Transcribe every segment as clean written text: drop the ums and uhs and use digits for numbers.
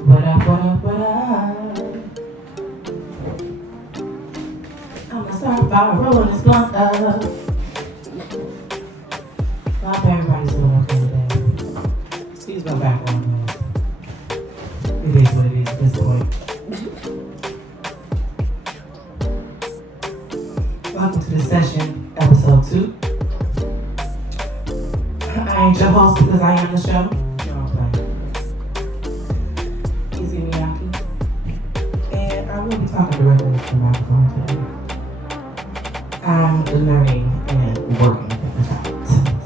What up, what up, what up? I'ma start by rolling this blunt up. I hope everybody's doing okay today. Excuse my background noise. It is what it is at this point. Welcome to the session, episode 2. I ain't your host because I am the show. No, I'm playing. Easy Miyaki. And I will be talking directly to the microphone today. I'm learning and working at the top.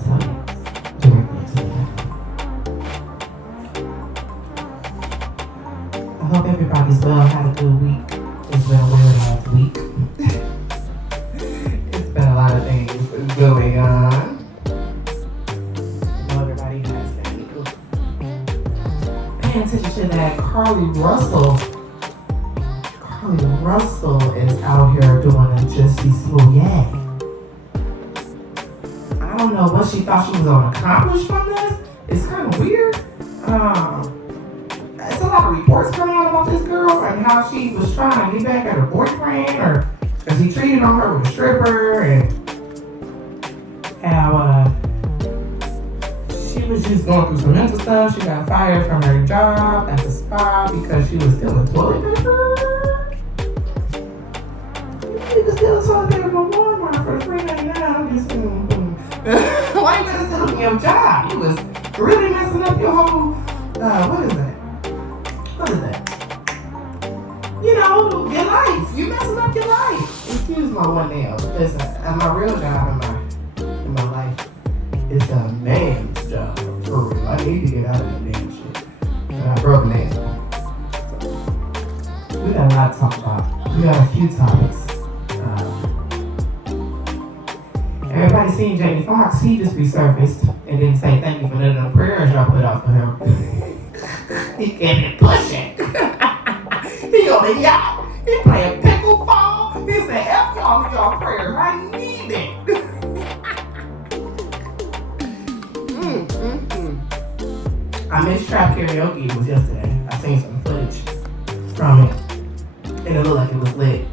So yes, directly to that. I hope everybody's well, had a good week. It's been a weird last week. It's been a lot of things going on. I know everybody has been paying attention to that CARLEE Russell. CARLEE Russell is out here doing a Jussie Smollett. I don't know what she thought she was going to accomplish from this. It's kind of weird. There's a lot of reports coming out about this girl and how she was trying to get back at her boyfriend, or because he cheated on her with a stripper, and how she was just going through some mental stuff. She got fired from her job at the spa because she was stealing toilet paper. You can steal toilet paper from Walmart for $3.99. I'm just why you gotta steal from your job? You was really messing up your whole what is that? What is that? You know, your life. You messing up your life. Excuse my one nail. Listen, my real job in my life is a man's job. For real. I need to get out of that damn shit. But I broke a nail. So, we got a lot to talk about. We got a few topics. Everybody seen Jamie Foxx. He just resurfaced and didn't say thank you for none of the prayers y'all put out for him. He kept it pushing. He on the yacht. He playing pickleball. He said, F y'all with y'all prayers. I need it. I missed trap karaoke. It was yesterday. I seen some footage from it. And it looked like it was lit.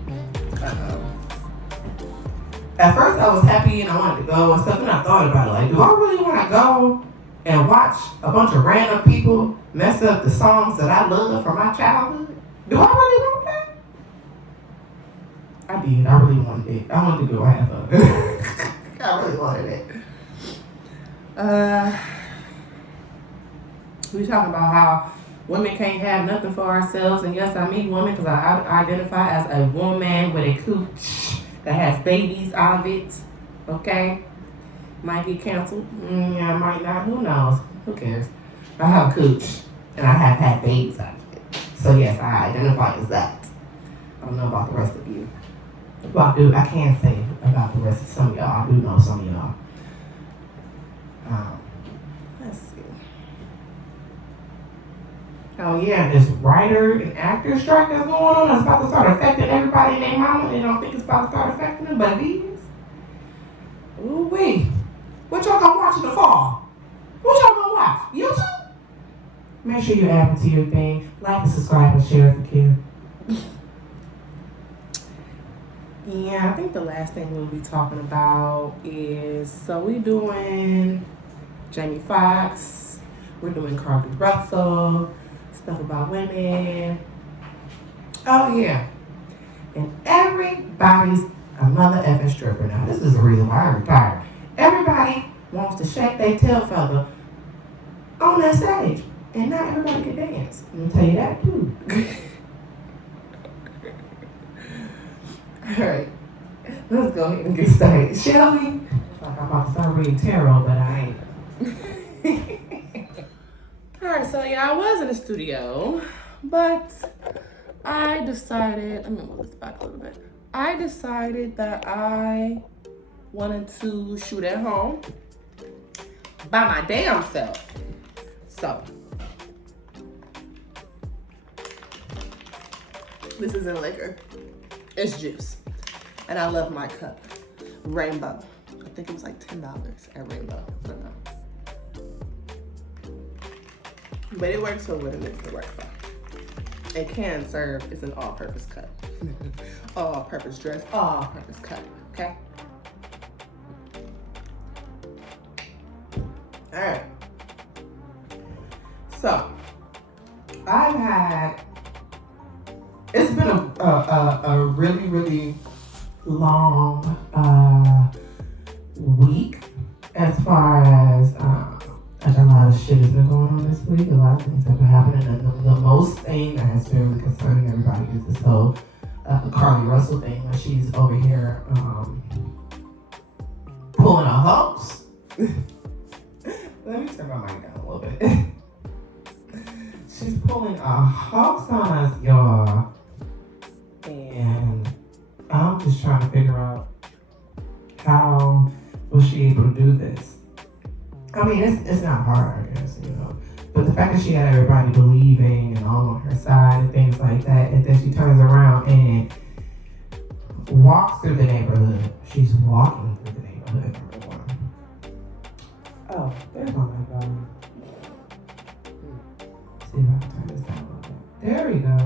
At first I was happy and I wanted to go and stuff, and I thought about it. Like, do I really want to go and watch a bunch of random people mess up the songs that I love from my childhood? Do I really want that? I did. I really wanted it. I wanted to go have fun. I really wanted it. We talking about how women can't have nothing for ourselves, and yes, I mean woman because I identify as a woman with a cooch that has babies out of it. Okay? Might get canceled. Yeah, might not. Who knows? Who cares? I have a cooch, and I have had babies out of it. So yes, I identify as that. I don't know about the rest of you. Well, I can say about the rest of some of y'all. I do know some of y'all. Let's see. Oh yeah, this writer and actor strike that's going on that's about to start affecting everybody and their mama. They don't think it's about to start affecting them, but it is. Ooh wee. What y'all gonna watch in the fall? What y'all gonna watch? YouTube? Make sure you add it to your thing. Like and subscribe and share if you can. Yeah, I think the last thing we'll be talking about is, so we're doing Jamie Foxx, we're doing CARLEE Russell, stuff about women. Oh yeah. And everybody's a mother effing stripper now. This is the reason why I retired. Everybody wants to shake their tail feather on that stage. And not everybody can dance. I'm gonna tell you that too. Alright. Let's go ahead and get started. Shall we? Like I'm about to start reading tarot, but I ain't. Alright, so yeah, I was in the studio, but I decided, let me move this back a little bit. I decided that I wanted to shoot at home by my damn self. So, this isn't liquor, it's juice. And I love my cup, Rainbow. I think it was like $10 at Rainbow, I don't know. But it works for what it needs to work for. A can serve is an all-purpose cut. All-purpose dress, all-purpose cut, okay? All right. So, it's been a really, really long week as far as like a lot of shit has been going on this week. A lot of things have been happening, and the most thing that has been really concerning everybody is this whole CARLEE Russell thing, when she's over here pulling a hoax. Let me turn my mic down a little bit. She's pulling a hoax on us, y'all, and I'm just trying to figure out how was she able to do this. I mean, it's not hard, I guess, but the fact that she had everybody believing and all on her side and things like that, and then she turns around and walks through the neighborhood. She's walking through the neighborhood, number one. Oh, there's my mic volume. See if I can turn this down a little bit. There we go.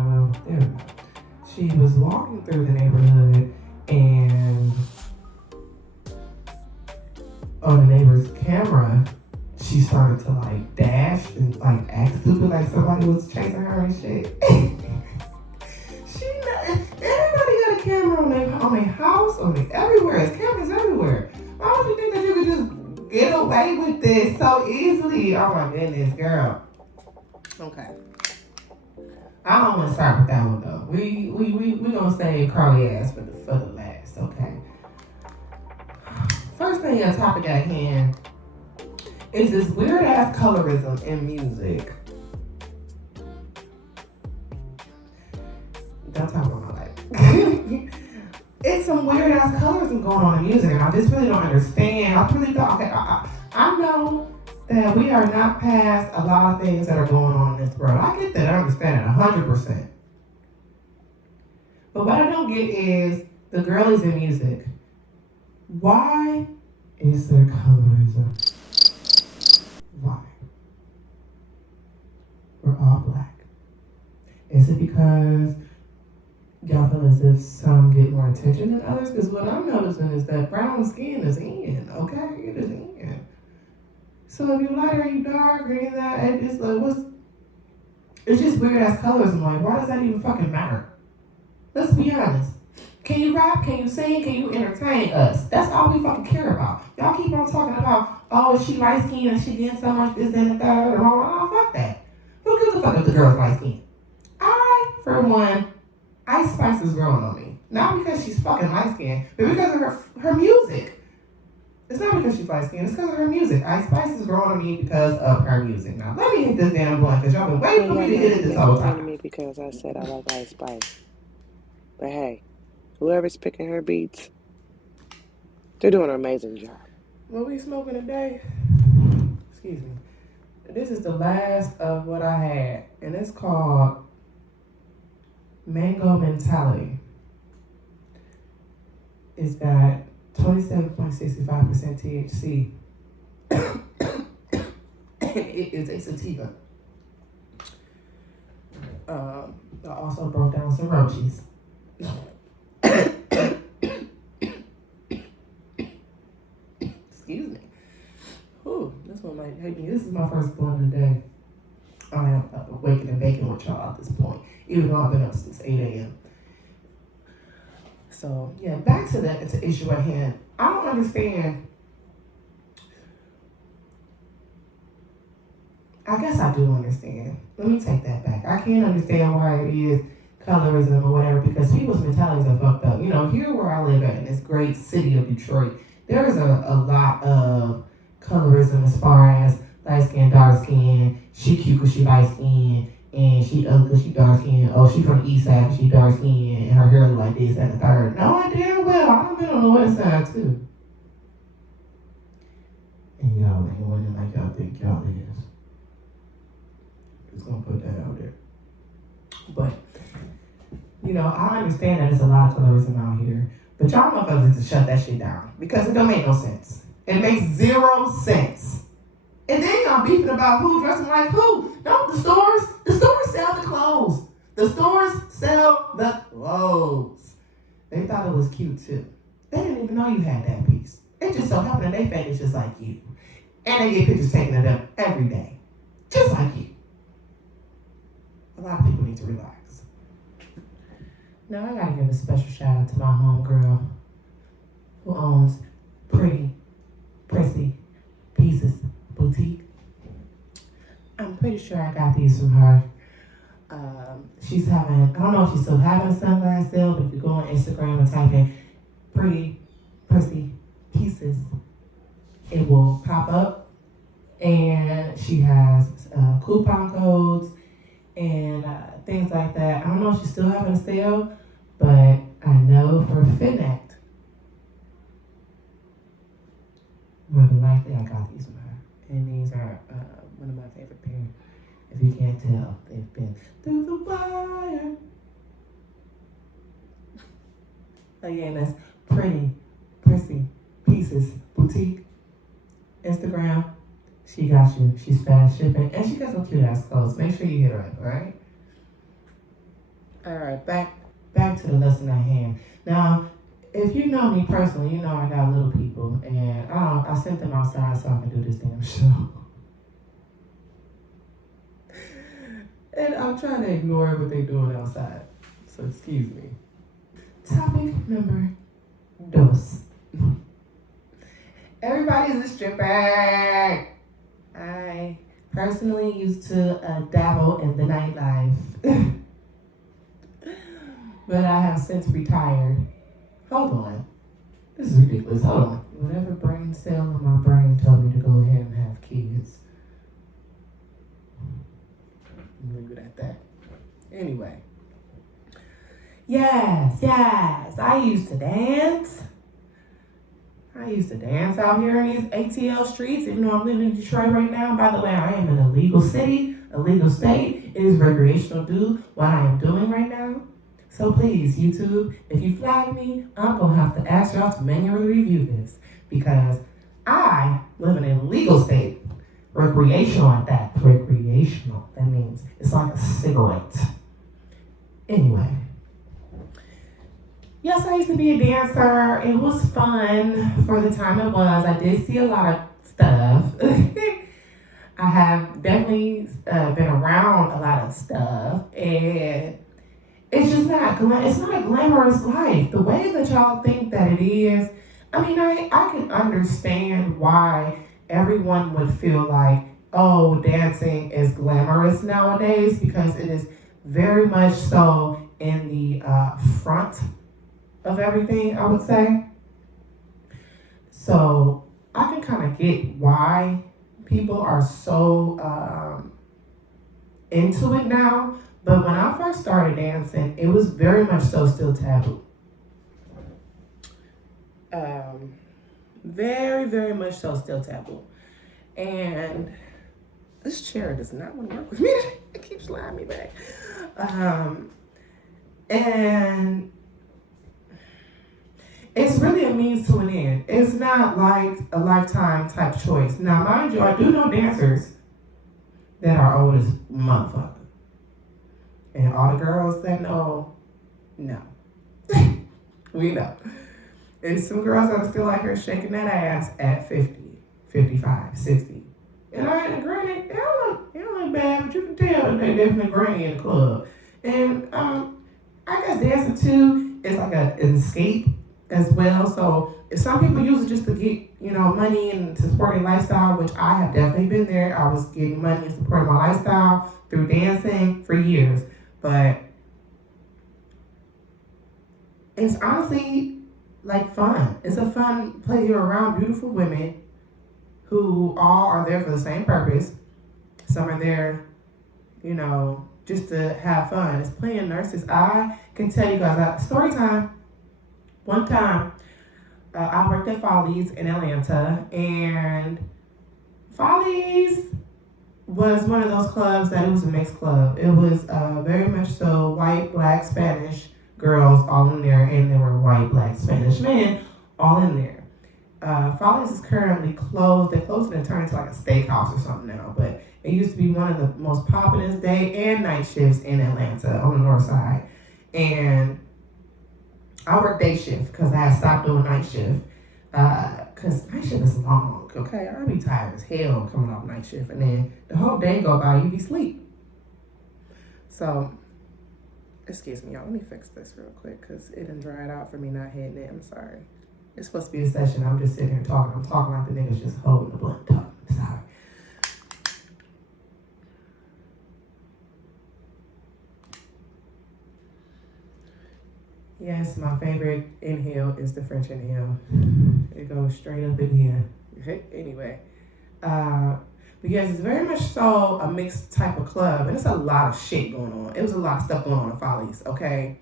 She was walking through the neighborhood, and on the neighbor's camera, she started to like dash and like act stupid, like somebody was chasing her and shit. Everybody got a camera on their house, everywhere. There's cameras everywhere. Why would you think that you could just get away with this so easily? Oh my goodness, girl. Okay. I don't want to start with that one though. We gonna save CARLEE ass for the last, okay? First thing on topic at hand is this weird ass colorism in music. Don't talk about my life. It's some weird ass colorism going on in music, and I just really don't understand. I really don't. Okay, I know that we are not past a lot of things that are going on in this world. I get that. I understand it 100%. But what I don't get is the girlies in music. Why is there colorism? Why? We're all black. Is it because y'all feel as if some get more attention than others? Because what I'm noticing is that brown skin is in, okay? It is in. So if you're light or you dark or any of that, it's like, it's just weird ass colors. I'm like, why does that even fucking matter? Let's be honest. Can you rap? Can you sing? Can you entertain us? That's all we fucking care about. Y'all keep on talking about, oh, she light skinned and she getting so much this and the third and all. Oh, fuck that. Who gives a fuck if the girl's light skinned? For one, Ice Spice is growing on me. Not because she's fucking light skinned, but because of her music. It's not because she's light skinned, it's because of her music. Ice Spice is growing on me because of her music. Now, let me hit this damn blunt, because y'all been waiting for me to hit it this whole time. Me because I said I like Ice Spice. But hey, whoever's picking her beats, they're doing an amazing job. What we smoking today? Excuse me. This is the last of what I had, and it's called Mango Mentality. It's got 27.65% THC. It is a sativa. I also broke down some roaches. Excuse me. Ooh, this one might hate me. This is my first blunt of the day. I am waking and baking with y'all at this point, even though I've been up since 8 a.m. So, yeah, back to the issue at hand. I don't understand. I guess I do understand. Let me take that back. I can't understand why it is colorism or whatever, because people's mentalities are fucked up. Here where I live at, in this great city of Detroit, there is a lot of colorism as far as light skin, dark skin. She cute because she light skin, and she ugly because she dark skin. Oh, she from the east side because she dark skin, and her hair look like this and the third. No, I damn well. I've been on the west side too. And y'all ain't winning like y'all think y'all is. Just gonna put that out there. But I understand that there's a lot of colorism out here, but y'all motherfuckers need to shut that shit down, because it don't make no sense. It makes 0 sense. And then y'all beefing about who dressing like who. No, the stores sell the clothes. The The stores sell the clothes. They thought it was cute too. They didn't even know you had that piece. It just so happened that they think it's just like you. And they get pictures taken of them every day. Just like you. A lot of people need to relax. Now I gotta give a special shout out to my homegirl who owns Pretty Prissy Pieces Boutique. I'm pretty sure I got these from her. She's having, I don't know if she's still having a sunglass sale, but if you go on Instagram and type in Pretty Prissy Pieces, it will pop up. And she has coupon codes and things like that. I don't know if she's still having a sale, but I know for Finect, more than likely I got these from her. And these are one of my favorite pairs. If you can't tell, they've been through the wire. Again, that's Pretty Prissy Pieces Boutique. Instagram, she got you. She's fast shipping, and she got some cute ass clothes. Make sure you hit her up, all right? All right, back to the lesson at hand. Now, if you know me personally, you know I got little people, and I sent them outside so I can do this damn show. And I'm trying to ignore what they're doing outside. So excuse me. Topic number 2. Everybody's a stripper. I personally used to dabble in the nightlife. But I have since retired. Hold on. This is ridiculous. Hold on. Whatever brain cell in my brain told me to go ahead and have kids. Leave it at that. Anyway. Yes. I used to dance. I used to dance out here in these ATL streets, even though I'm living in Detroit right now. By the way, I am in a legal city, a legal state. It is recreational to do what I am doing right now. So please, YouTube, if you flag me, I'm going to have to ask y'all to manually review this because I live in a legal state. Recreational at that. Recreational. That means it's like a cigarette. Anyway. Yes, I used to be a dancer. It was fun for the time it was. I did see a lot of stuff. I have definitely been around a lot of stuff. And it's just not, it's not a glamorous life. The way that y'all think that it is, I mean, I can understand why everyone would feel like, oh, dancing is glamorous nowadays because it is very much so in the front of everything, I would say. So I can kind of get why people are so into it now. But when I first started dancing, it was very much so still taboo. Very, very much so still taboo. And this chair does not want to work with me today. It keeps sliding me back. And it's really a means to an end. It's not like a lifetime type choice. Now, mind you, I do know dancers that are old as motherfucker. And all the girls that know, no. We know. And some girls that are still out here shaking that ass at 50, 55, 60. And granted, they don't look bad, but you can tell that they're definitely granny in the club. And I guess dancing too is like an escape as well. So if some people use it just to get, money and to support their lifestyle, which I have definitely been there. I was getting money and supporting my lifestyle through dancing for years. But it's honestly like fun. It's a fun place. You're around beautiful women who all are there for the same purpose. Some are there, just to have fun. It's playing nurses. I can tell you guys, story time. One time, I worked at Follies in Atlanta, and Follies was one of those clubs that it was a mixed club. It was very much so white, black, Spanish girls all in there, and there were white, black, Spanish men all in there. Follies is currently closed. They closed it and turned into like a steakhouse or something now, but It used to be one of the most populous day and night shifts in Atlanta on the north side. And I worked day shift because I had stopped doing night shift. Because night shift is long, okay? I'd be tired as hell coming off night shift. And then the whole day go by, you be asleep. So, excuse me, y'all. Let me fix this real quick because it done dried out for me not hitting it. I'm sorry. It's supposed to be a session. I'm just sitting here talking. I'm talking like the niggas just holding the blunt talking. I'm sorry. Yes, my favorite inhale is the French inhale. It goes straight up in here. Anyway, but yes, it's very much so a mixed type of club, and it's a lot of shit going on. It was a lot of stuff going on in Follies, okay?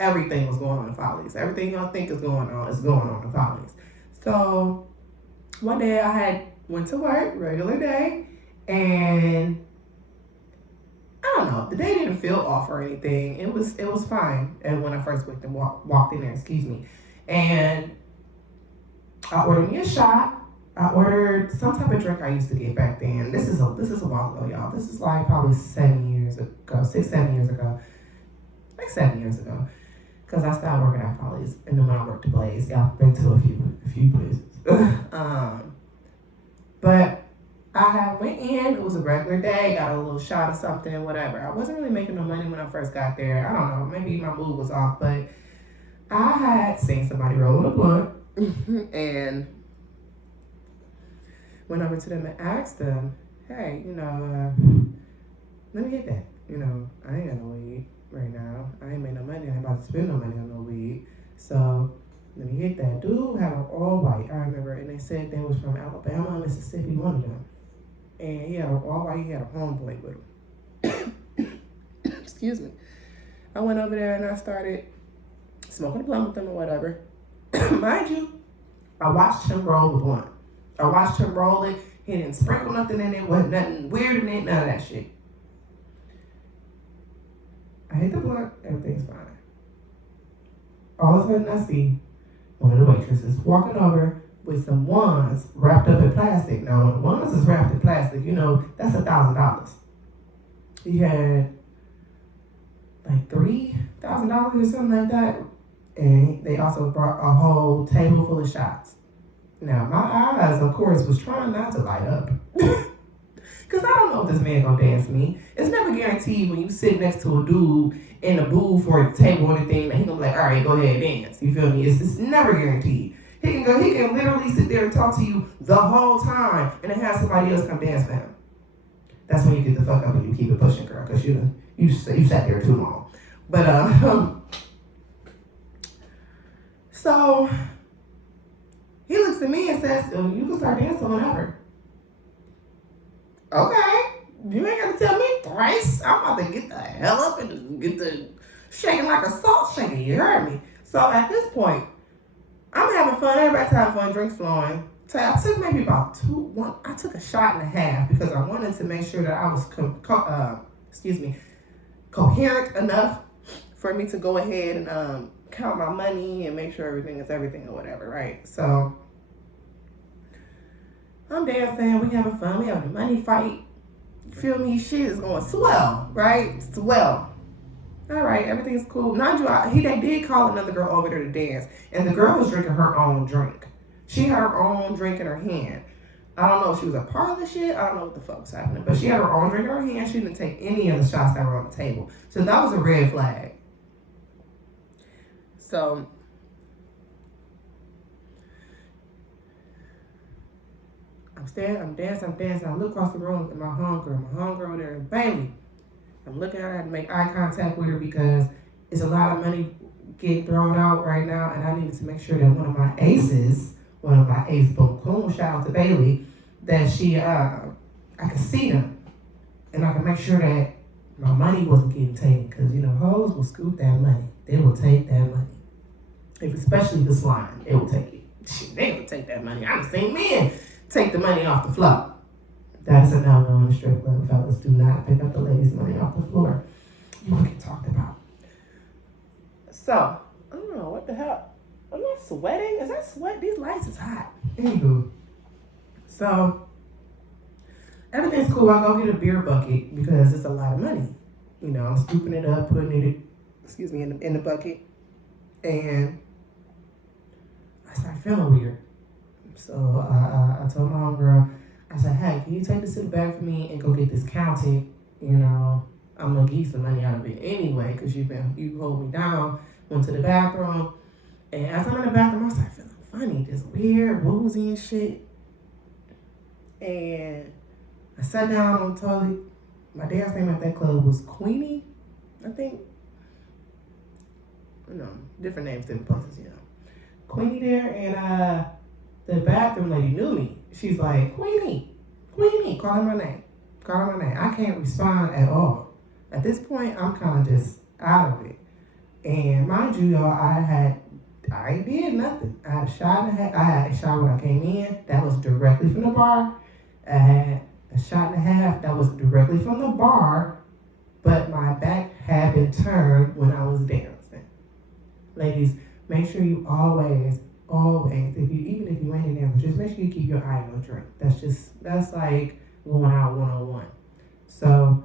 Everything was going on in Follies. Everything y'all think is going on in Follies. So one day I went to work, regular day, and I don't know. The day didn't feel off or anything. It was fine. And when I first walked in there, excuse me, and I ordered me a shot. I ordered some type of drink I used to get back then. This is a while ago, y'all. This is like probably 7 years ago, 7 years ago, like 7 years ago, because I started working at Follies, and then when I worked at Blaze, y'all been to a few places. But I went in, it was a regular day, got a little shot of something, whatever. I wasn't really making no money when I first got there. I don't know, maybe my mood was off, but I had seen somebody rolling a blunt and went over to them and asked them, hey, let me get that. I ain't got no weed right now. I ain't made no money. I ain't about to spend no money on no weed. So let me get that. Dude had an all white, I remember, and they said they was from Alabama, Mississippi, one of them. And he had an all white, he had a homeboy with him. Excuse me. I went over there and I started smoking a blunt with them or whatever. Mind you, I watched him roll the blunt. I watched him roll it. He didn't sprinkle nothing in it. Wasn't nothing weird in it. None of that shit. I hit the blunt. Everything's fine. All of a sudden, I see one of the waitresses walking over with some wands wrapped up in plastic. Now, when the wands is wrapped in plastic, that's $1,000. He had like $3,000 or something like that. And they also brought a whole table full of shots. Now, my eyes, of course, was trying not to light up. Because I don't know if this man gonna dance me. It's never guaranteed when you sit next to a dude in the booth or at the table or anything that he gonna be like, all right, go ahead, dance. You feel me? It's never guaranteed. He can literally sit there and talk to you the whole time and then have somebody else come dance for him. That's when you get the fuck up and you keep it pushing, girl, because you sat there too long. But, so he looks at me and says, oh, you can start dancing whenever. Okay, you ain't got to tell me thrice. I'm about to get the hell up and get the shaking like a salt shaker. You heard me? So at this point, I'm having fun. Everybody's having fun. Drinks flowing. So I took maybe about I took a shot and a half because I wanted to make sure that I was coherent enough for me to go ahead and count my money and make sure everything is everything or whatever, right? So I'm dancing, we having fun, we having a money fight. You feel me? Shit is going swell, right? Swell. All right, everything's cool. Mind you, they did call another girl over there to dance, and the girl was drinking her own drink. She had her own drink in her hand. I don't know if she was a part of the shit. I don't know what the fuck was happening, but she had her own drink in her hand. She didn't take any of the shots that were on the table. So that was a red flag. So I'm dancing. I look across the room at my homegirl there, Bailey. I'm looking at her, I had to make eye contact with her because it's a lot of money getting thrown out right now, and I needed to make sure that one of my ace, boom, shout out to Bailey, that I could see them, and I could make sure that my money wasn't getting taken, because, hoes will scoop that money. They will take that money. Especially the slime, they will take it. They will take that money. I've seen men take the money off the floor. That is a no-no in the strip club, fellas. Do not pick up the ladies' money off the floor. You will get talked about. So, I don't know, what the hell? Am I sweating? Is that sweat? These lights is hot. Anywho. So, Everything's cool. I go get a beer bucket because it's a lot of money. You know, I'm scooping it up, putting it, in the bucket, and I start feeling weird. So I told my homegirl, I said, hey, can you take this to the back for me and go get this counted? You know, I'm gonna give you some money out of it anyway, cause you hold me down. Went to the bathroom, and as I'm in the bathroom, I started feeling funny, just weird, woozy and shit. And I sat down on the toilet. My dad's name at that club was Queenie, I think. You know, different names, different places, you know. Queenie there, and the bathroom lady knew me. She's like, Queenie, call her my name. I can't respond at all. At this point, I'm kind of just out of it. And mind you, y'all, I did nothing. I had a shot when I came in. That was directly from the bar. I had a shot and a half that was directly from the bar, but my back had been turned when I was dancing. Ladies, make sure you always, even if you ain't a dancer, just make sure you keep your eye on the drink. That's like going out 101. So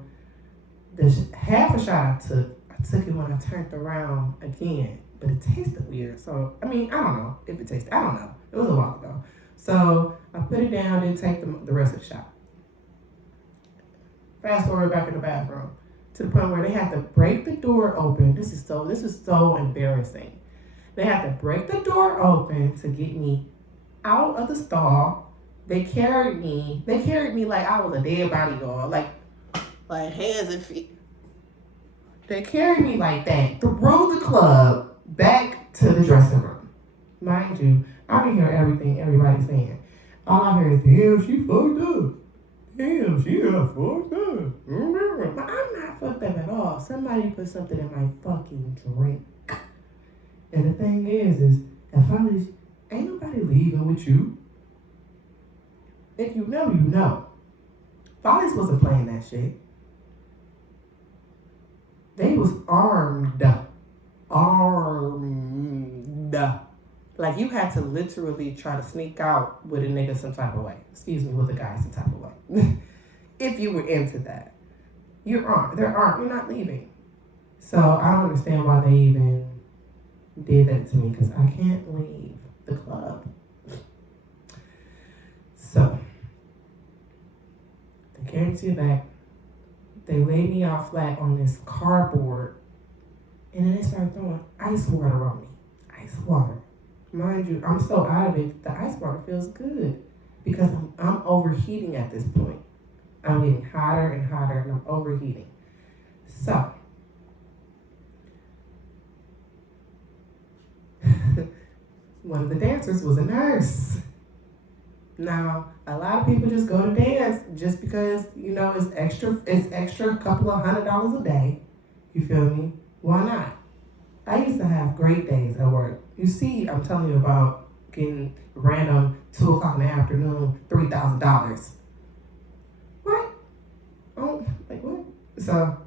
the half a shot I took it when I turned around again, but it tasted weird. So, I don't know if it tasted, I don't know. It was a while ago. So I put it down and take the rest of the shot. Fast forward back in the bathroom to the point where they had to break the door open. This is so embarrassing. They had to break the door open to get me out of the stall. They carried me like I was a dead body, y'all. Like hands and feet. They carried me like that through the club back to the dressing room. Mind you, I can hear everything everybody's saying. All I hear is, damn, she fucked up. Damn, she got fucked up. But I'm not fucked up at all. Somebody put something in my fucking drink. And the thing is if I leave, ain't nobody leaving with you. If you know, you know. Follies wasn't playing that shit. They was armed. Like you had to literally try to sneak out with a nigga some type of way. With a guy some type of way. If you were into that. You're armed. They're armed. You're not leaving. So I don't understand why they even did that to me, because I can't leave the club. So they carried me to the back. They laid me out flat on this cardboard, and then they started throwing ice water on me. Ice water. Mind you, I'm so out of it, the ice water feels good because I'm overheating at this point. I'm getting hotter and hotter, and I'm overheating. So, one of the dancers was a nurse. Now, a lot of people just go to dance just because, it's extra a couple of $100 a day. You feel me? Why not? I used to have great days at work. You see, I'm telling you about getting random 2 o'clock in the afternoon, $3,000. What? Oh, like what? So,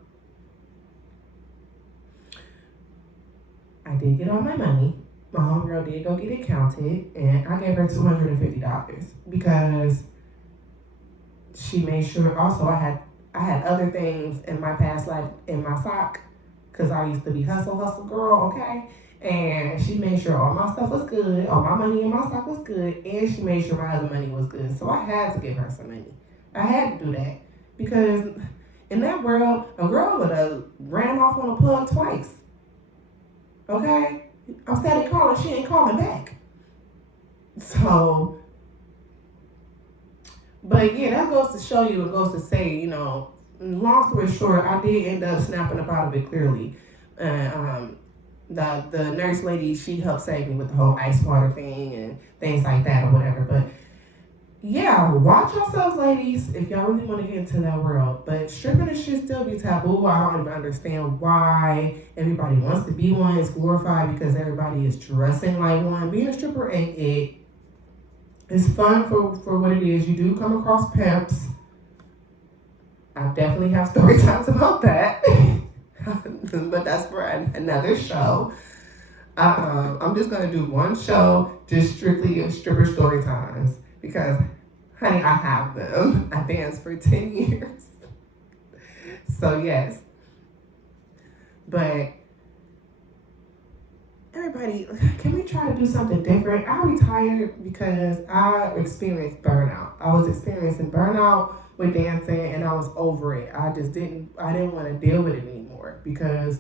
I did get all my money. My homegirl did go get it counted, and I gave her $250 because she made sure. Also, I had other things in my past life in my sock, because I used to be hustle girl, okay? And she made sure all my stuff was good, all my money in my sock was good, and she made sure my other money was good. So I had to give her some money. I had to do that because in that world, a girl would have ran off on a plug twice. Okay? I'm steady calling, she ain't calling back. So, but yeah, that goes to show you, it goes to say, long story short, I did end up snapping up out of it clearly. The nurse lady, she helped save me with the whole ice water thing and things like that or whatever. But yeah, watch yourselves, ladies, if y'all really want to get into that world. But stripping should still be taboo. I don't even understand why everybody wants to be one. It's glorified because everybody is dressing like one. Being a stripper ain't it. It's fun for what it is. You do come across pimps. I definitely have story times about that. But that's for another show. I'm just going to do one show just strictly of stripper story times because Honey, I have them. I danced for 10 years. So, yes. But everybody, can we try to do something different? I retired because I experienced burnout. I was experiencing burnout with dancing, and I was over it. I didn't want to deal with it anymore because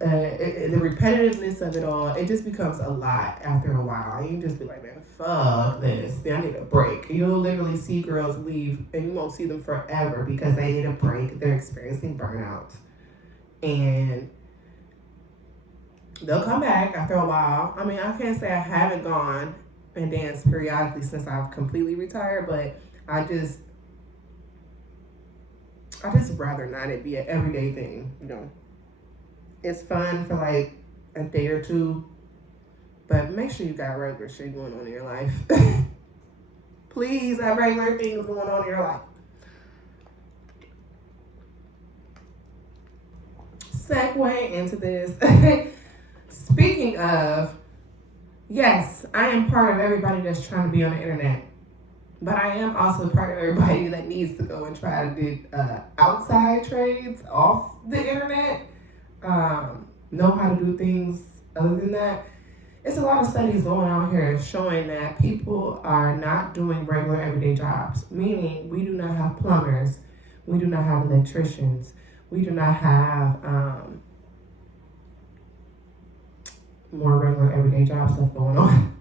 the repetitiveness of it all, it just becomes a lot after a while. And you just be like, man, fuck this. I need a break. You'll literally see girls leave, and you won't see them forever because they need a break. They're experiencing burnout. And they'll come back after a while. I mean, I can't say I haven't gone and danced periodically since I've completely retired, but I just rather not it be an everyday thing, you know. It's fun for like a day or two, but make sure you got regular shit going on in your life. Please have regular things going on in your life. Segue into this. Speaking of, yes, I am part of everybody that's trying to be on the internet, but I am also part of everybody that needs to go and try to do outside trades off the internet. Know how to do things other than that. It's a lot of studies going on here showing that people are not doing regular everyday jobs, meaning we do not have plumbers, we do not have electricians, we do not have more regular everyday job stuff going on.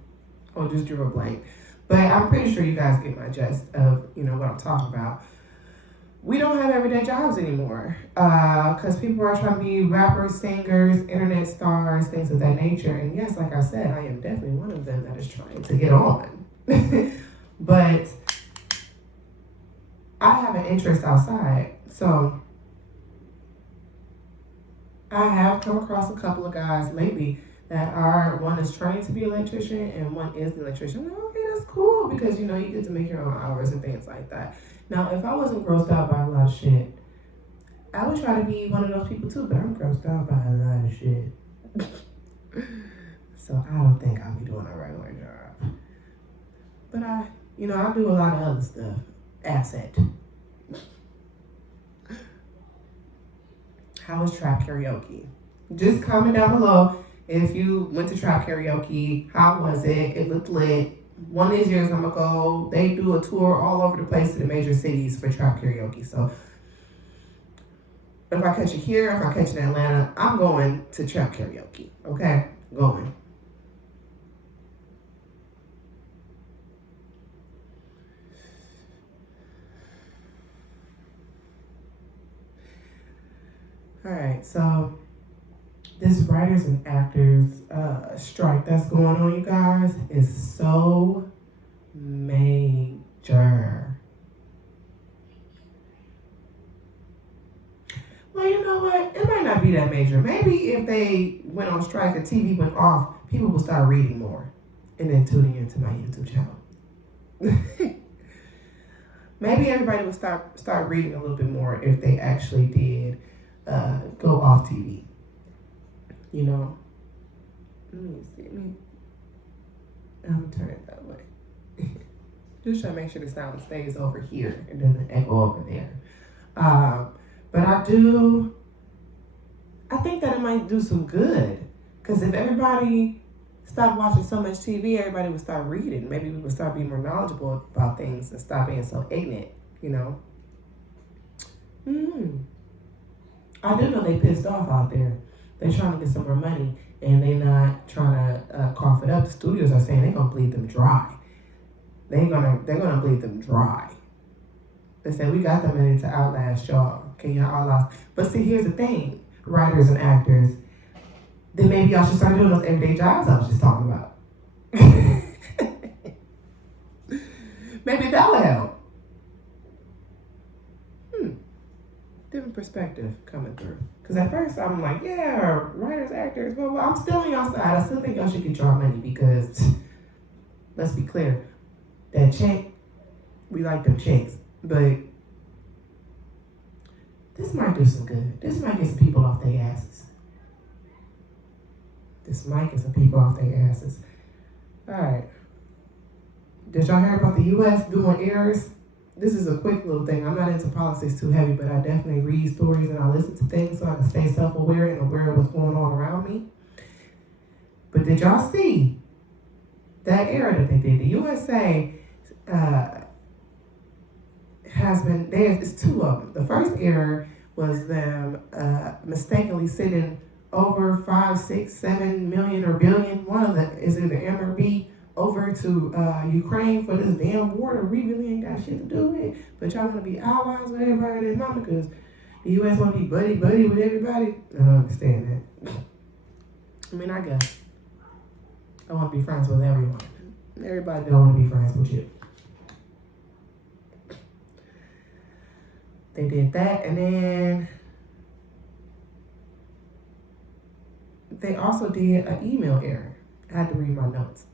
I'll just drew a blank. But I'm pretty sure you guys get my gist of, you know, what I'm talking about. We don't have everyday jobs anymore because people are trying to be rappers, singers, internet stars, things of that nature. And yes, like I said, I am definitely one of them that is trying to get on. But I have an interest outside. So I have come across a couple of guys lately that are, one is trained to be an electrician and one is an electrician. I'm like, okay, that's cool because, you know, you get to make your own hours and things like that. Now, if I wasn't grossed out by a lot of shit, I would try to be one of those people too, but I'm grossed out by a lot of shit. So I don't think I'll be doing a regular job. But I do a lot of other stuff. Asset. How was trap karaoke? Just comment down below if you went to trap karaoke. How was it? It looked lit. One of these years I'm gonna go. They do a tour all over the place to the major cities for trap karaoke. So if I catch it here, if I catch it in Atlanta, I'm going to trap karaoke. Okay? Going. Alright, so this writers and actors strike that's going on, you guys, is so major. Well, you know what? It might not be that major. Maybe if they went on strike and TV went off, people would start reading more and then tuning into my YouTube channel. Maybe everybody would start reading a little bit more if they actually did go off TV. You know, let me see. I'm gonna turn it that way. Just trying to make sure the sound stays over here and doesn't echo over there. But I think that it might do some good. Because if everybody stopped watching so much TV, everybody would start reading. Maybe we would start being more knowledgeable about things and stop being so ignorant, you know. I do know they pissed off out there. They're trying to get some more money, and they're not trying to cough it up. The studios are saying they're gonna bleed them dry. They're gonna bleed them dry. They said we got the money to outlast y'all. Can y'all outlast? But see, here's the thing, writers and actors. Then maybe y'all should start doing those everyday jobs I was just talking about. Maybe that would help. Different perspective coming through. Because at first I'm like, yeah, writers, actors, blah, blah. I'm still on y'all side. I still think y'all should get y'all money because, let's be clear, that check, we like them checks. But this might do some good. This might get some people off their asses. All right. Did y'all hear about the U.S. doing errors? This is a quick little thing. I'm not into politics too heavy, but I definitely read stories and I listen to things so I can stay self-aware and aware of what's going on around me. But did y'all see that error that they did? The USA has been, there's two of them. The first error was them mistakenly sending over 5, 6, 7 million or billion, one of the, is either M or B, over to Ukraine for this damn war that we really ain't got shit to do with. But y'all want to be allies with everybody and mama because the U.S. want to be buddy with everybody. I don't understand that. I mean, I guess I want to be friends with everyone. Everybody don't want to be friends with you. They did that, and then they also did an email error. I had to read my notes.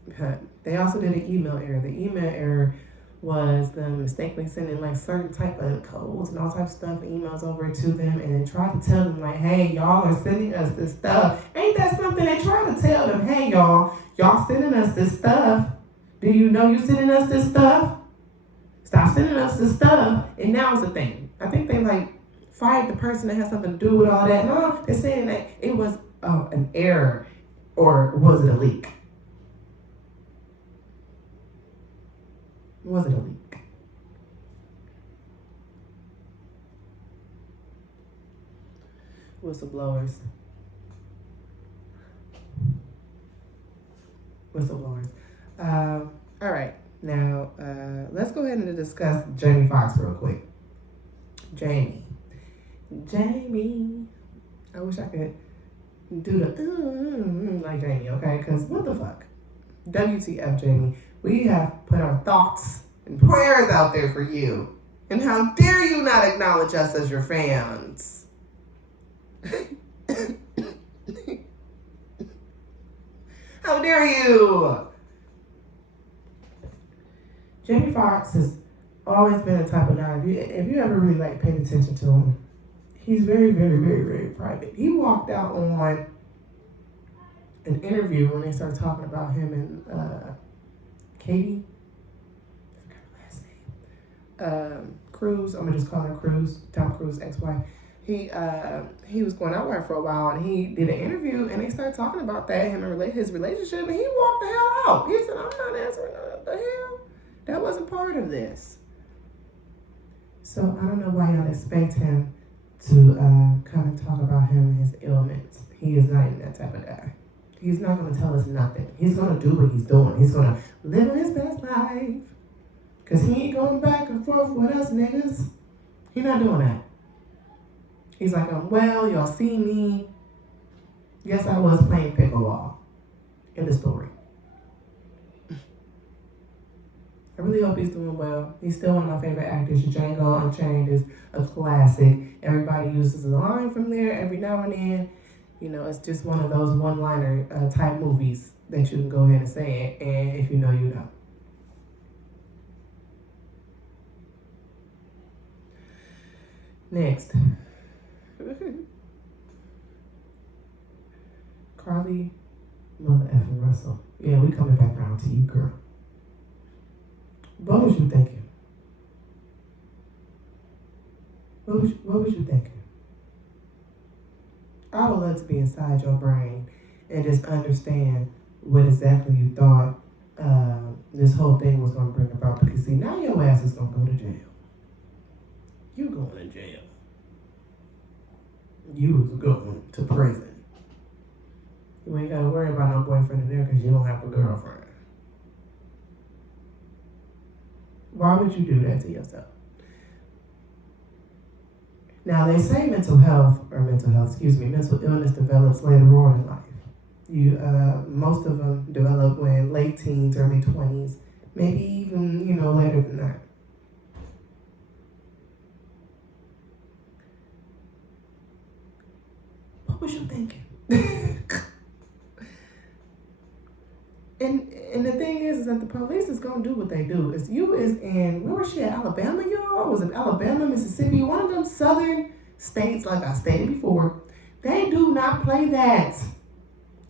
They also did an email error. The email error was them mistakenly sending like certain type of codes and all types of stuff, emails over to them, and then tried to tell them like, hey, y'all are sending us this stuff. Ain't that something? They tried to tell them, hey, y'all sending us this stuff. Do you know you sending us this stuff? Stop sending us this stuff. And now it's the thing. I think they like fired the person that had something to do with all that. No, they're saying that it was an error, or was it a leak? Was it a leak? Whistleblowers. All right, now let's go ahead and discuss Jamie Foxx real quick. Jamie. I wish I could do the like Jamie, okay? Because what the fuck? WTF, Jamie. We have put our thoughts and prayers out there for you. And how dare you not acknowledge us as your fans? How dare you? Jamie Foxx has always been the type of guy, if you ever really like paid attention to him, he's very, very, very, very private. He walked out on an interview when they started talking about him and Katie, I forgot her last name, Cruz, I'm gonna just call her Cruz, Tom Cruise's ex-wife. He was going out with her for a while, and he did an interview, and they started talking about that, him and his relationship, and he walked the hell out. He said, I'm not answering what the hell. That wasn't part of this. So I don't know why y'all expect him to come and talk about him and his ailments. He is not even that type of guy. He's not going to tell us nothing. He's going to do what he's doing. He's going to live his best life. Because he ain't going back and forth with us niggas. He's not doing that. He's like, well, y'all see me. Yes, I was playing pickleball in the story. I really hope he's doing well. He's still one of my favorite actors. Django Unchained is a classic. Everybody uses a line from there every now and then. You know, it's just one of those one-liner type movies that you can go ahead and say it, and if you know, you know. Next. CARLEE Russell. Yeah, we coming back around to you, girl. What was you thinking? What was you thinking? I would love to be inside your brain and just understand what exactly you thought this whole thing was going to bring about. Because see, now your ass is going to go to jail. You going to jail. You was going to prison. You ain't got to worry about no boyfriend in there because you don't have a girlfriend. Why would you do that to yourself? Now, they say mental illness develops later on in life. Most of them develop when late teens, early 20s, maybe even, later than that. What was you thinking? And the thing is that the police is gonna do what they do. Is you is in, where was she at, Alabama, y'all? Was it Alabama, Mississippi? One of them southern states, like I stated before, they do not play that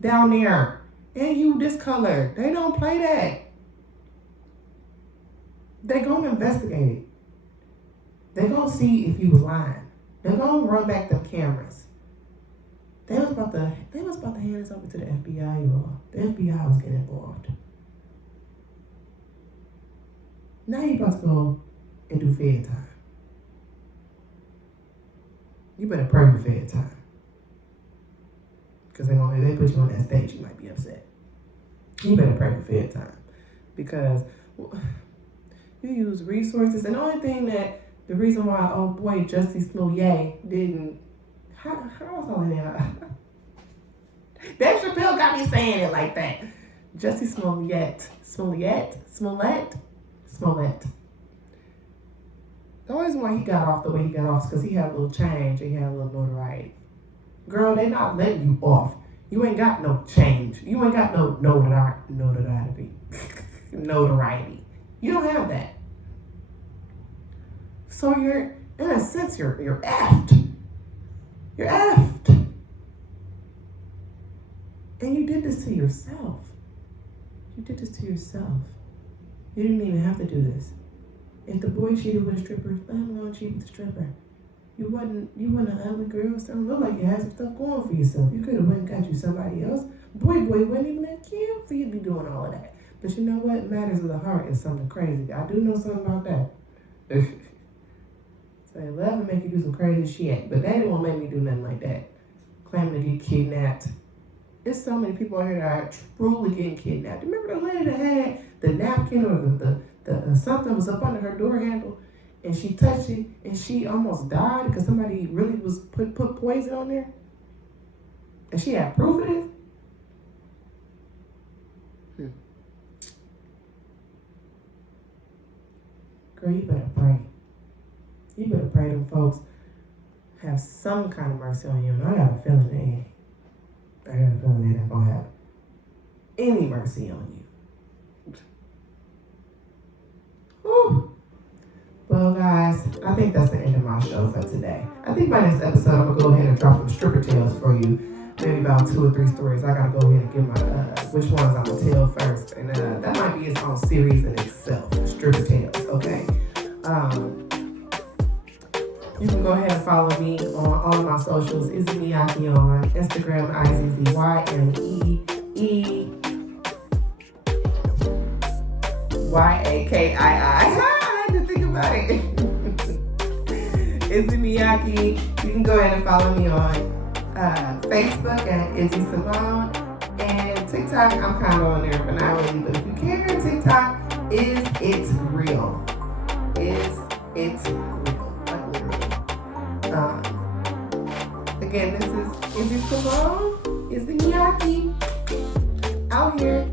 down there. And you this color, they don't play that. They gonna investigate it. They gonna see if you was lying. They gonna run back the cameras. They was about to hand this over to the FBI, y'all. The FBI was getting involved. Now you about to go and do Fed time. You better pray for Fed time. Because if they put you on that stage, you might be upset. You better pray for Fed time. Because you use resources. And the only thing the reason why, oh boy, Jussie Smollett didn't, how was all that? Dave Chappelle got me saying it like that. Jussie Smollett. The only reason why he got off the way he got off is because he had a little change and he had a little notoriety. Girl, they not letting you off. You ain't got no change. You ain't got no notoriety. Notoriety. You don't have that. So you're, in a sense, you're effed. You're effed. And you did this to yourself. You did this to yourself. You didn't even have to do this. If the boy cheated with a stripper, let him go and cheat with the stripper. You wasn't an ugly girl. So it looked like you had some stuff going for yourself. You could have went and got you somebody else. Boy wasn't even that cute for you to be doing all of that. But you know what? Matters of the heart is something crazy. I do know something about that. So love will make you do some crazy shit. But daddy won't make me do nothing like that. Claiming to get kidnapped. There's so many people out here that are truly getting kidnapped. Remember the lady that had the napkin or the something was up under her door handle and she touched it and she almost died because somebody really was put poison on there? And she had proof of this? Girl, you better pray. You better pray them folks have some kind of mercy on you. And I got a feeling they ain't. I got a feeling they're not gonna have any mercy on you. Whew. Well, guys, I think that's the end of my show for today. I think by next episode, I'm gonna go ahead and drop some stripper tales for you. Maybe about 2 or 3 stories. I gotta go ahead and get my which ones I'm gonna tell first, and that might be its own series in itself. Stripper tales, okay? You can go ahead and follow me on all of my socials. Izzy Miyake on Instagram, IZZYMEEYAKII. I had to think about it. Izzy Miyake. You can go ahead and follow me on Facebook at Izzy Simone. And TikTok, I'm kind of on there, but not really. But if you care, TikTok, is it real? Is it real? Again, this is Izzy Simone, Izzy Miyake, out here